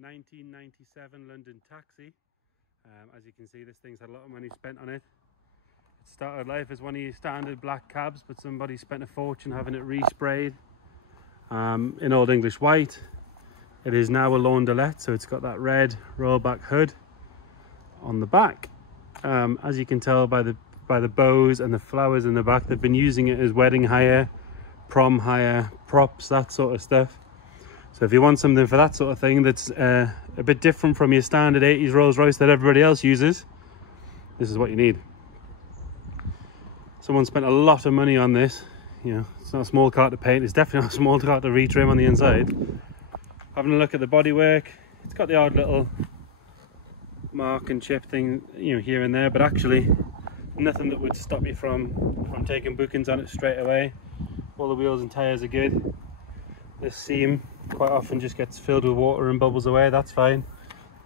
1997 London Taxi. As you can see, this thing's had a lot of money spent on it. It started life as one of your standard black cabs, but somebody spent a fortune having it resprayed in Old English white. It is now a launderette, so it's got that red rollback hood on the back. As you can tell by the bows and the flowers in the back, they've been using it as wedding hire, prom hire, props, that sort of stuff. So if you want something for that sort of thing that's a bit different from your standard 80s Rolls Royce that everybody else uses, this is what you need. Someone spent a lot of money on this. You know, it's not a small car to paint, it's definitely not a small car to retrim on the inside. Having a look at the bodywork, it's got the odd little mark and chip thing, you know, here and there, but actually nothing that would stop you from taking bookings on it straight away. All the wheels and tyres are good. This seam quite often just gets filled with water and bubbles away, that's fine.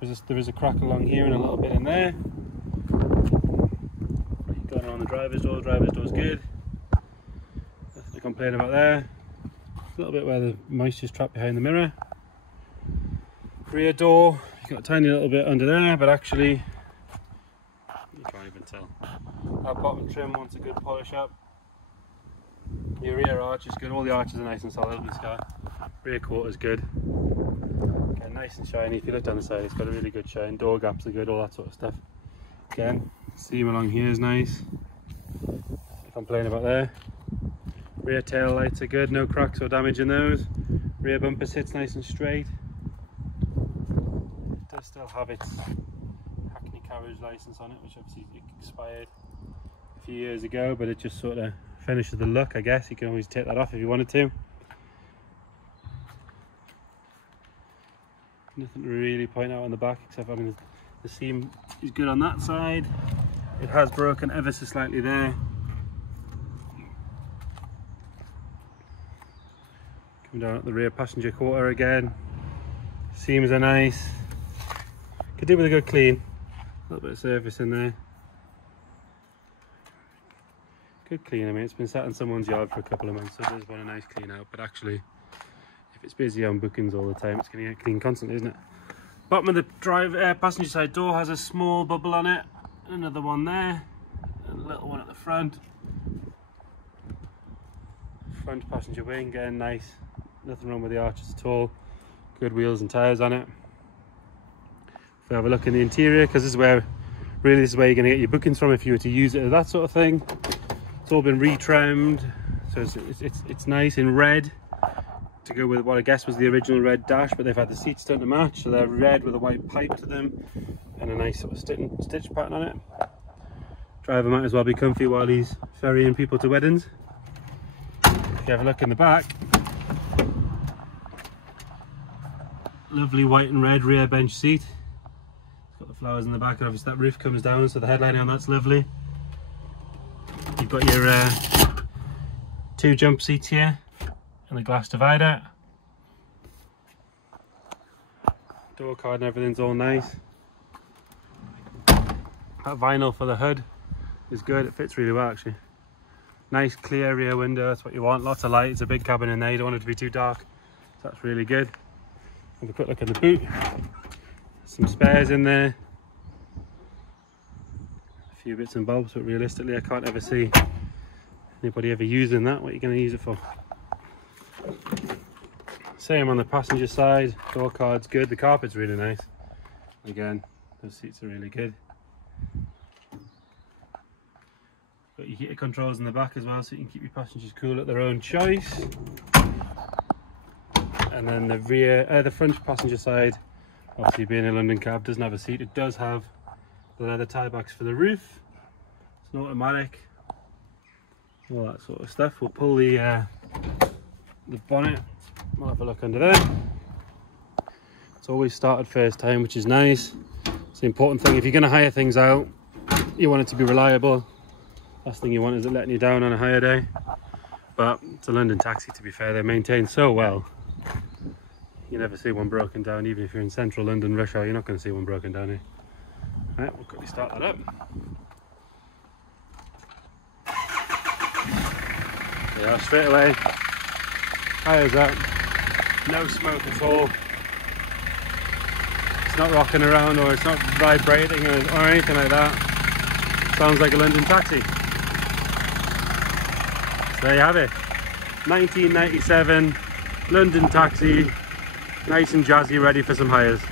There is a crack along here and a little bit in there. Going on the driver's door's good. Nothing to complain about there. A little bit where the moisture's trapped behind the mirror. Rear door, you've got a tiny little bit under there, but actually you can't even tell. That bottom trim wants a good polish up. Your rear arch is good, all the arches are nice and solid in this car. Rear quarter is good. Again, nice and shiny. If you look down the side, it's got a really good shine. Door gaps are good, all that sort of stuff. Again, seam along here is nice. Nothing to complain about there. Rear tail lights are good, no cracks or damage in those. Rear bumper sits nice and straight. It does still have its Hackney carriage license on it, which obviously expired a few years ago, but it just sort of finishes the look, I guess. You can always take that off if you wanted to. Nothing to really point out on the back, except I mean the seam is good on that side. It has broken ever so slightly there. Come down at the rear passenger quarter again. Seams are nice. Could do with a good clean. A little bit of surface in there. Good clean. I mean, it's been sat in someone's yard for a couple of months, so it does want a nice clean out. But actually, if it's busy on bookings all the time, it's going to get clean constantly, isn't it? Bottom of the passenger side door has a small bubble on it. Another one there. And a little one at the front. Front passenger wing, again, nice. Nothing wrong with the arches at all. Good wheels and tyres on it. If we have a look in the interior, because this is where you're going to get your bookings from if you were to use it as that sort of thing. It's all been retrimmed, so it's nice in red to go with what I guess was the original red dash, but they've had the seats done to match, so they're red with a white pipe to them and a nice sort of stitch pattern on it. Driver might as well be comfy while he's ferrying people to weddings. If you have a look in the back, lovely white and red rear bench seat. It's got the flowers in the back, and obviously that roof comes down, so the headlining on that's lovely. You've got your 2 jump seats here and the glass divider. Door card and everything's all nice. That vinyl for the hood is good, it fits really well actually. Nice clear rear window, that's what you want. Lots of light, it's a big cabin in there, you don't want it to be too dark. So that's really good. Have a quick look at the boot. Some spares in there. A few bits and bobs, but realistically I can't ever see anybody ever using that. What are you going to use it for? Same on the passenger side. Door card's good, the carpet's really nice. Again, those seats are really good. Got your heater controls in the back as well, so you can keep your passengers cool at their own choice. And then the front passenger side, obviously being a London cab, doesn't have a seat. It does have the leather tie backs for the roof. It's an automatic, all that sort of stuff. We'll pull the bonnet. We'll have a look under there. It's always started first time, which is nice. It's the important thing. If you're going to hire things out, you want it to be reliable. Last thing you want is it letting you down on a hire day. But it's a London taxi, to be fair. They're maintained so well. You never see one broken down, even if you're in central London rush hour, you're not going to see one broken down here. Right, we'll quickly start that up. Yeah, straight away. Tyres up. No smoke at all. It's not rocking around, or it's not vibrating, or anything like that. Sounds like a London taxi. So there you have it. 1997 London taxi, nice and jazzy, ready for some hires.